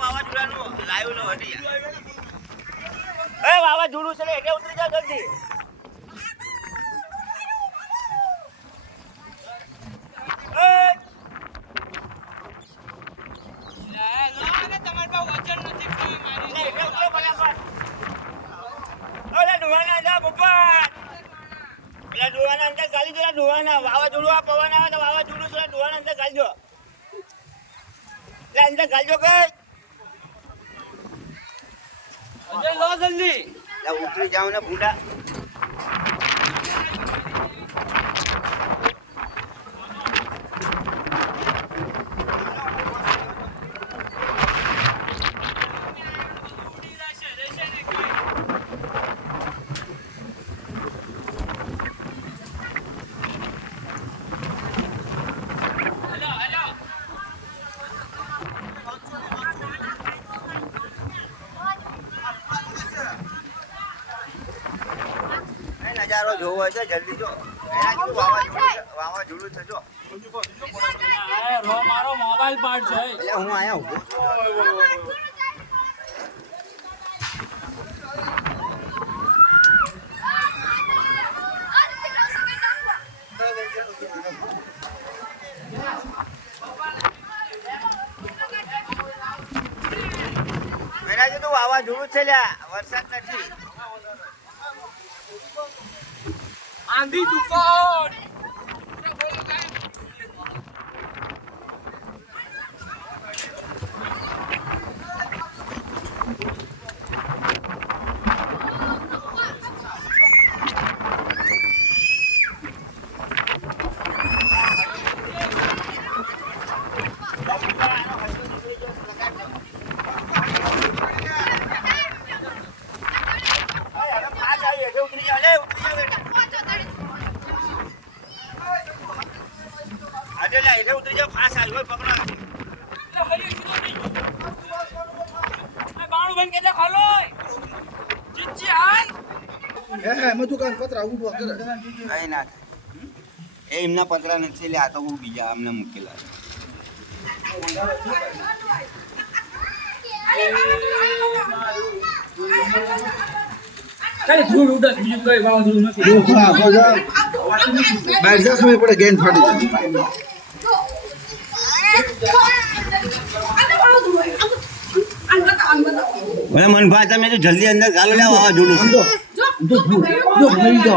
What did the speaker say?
વાવાઝોડાનું live નો હટી વાવાઝોડું છે એટલે ઉતરી જા જલ્દી. વાવાઝોડું આ પવન આવે તો વાવાઝોડું છે ડોહાના અંદર ગાલજો એટલે અંદર ગાલજો કઈ લો જલ્દી ઉતરી જાવ ને ભૂંડા. નજારો જોવો છે જલ્દી જો વાવાઝોડું છે જો મારો મોબાઈલ પાડ છે એટલે હું આયા ઉભો એના તું વાવાઝોડું છે લ્યા વરસાદ નથી. આંધી તુફાન ઉતરી જાવ ફાસ આવ્યો પકડો બાણું બંધ કે ખાલો જીજી હાલ મધુકાન પતરા ઉભો કરે કઈ ના એ એમના પતરા નથી લે આ તો હું બીજા અમને મૂકેલા કાલે ધૂળ ઉડે બીજું કઈ વાવાઝોડું નથી. બહાર જા ખબર પડે ગેન ફાડી મને મનભા તમે તો જલ્દી અંદર ગાલો લે વાવાઝોડું જો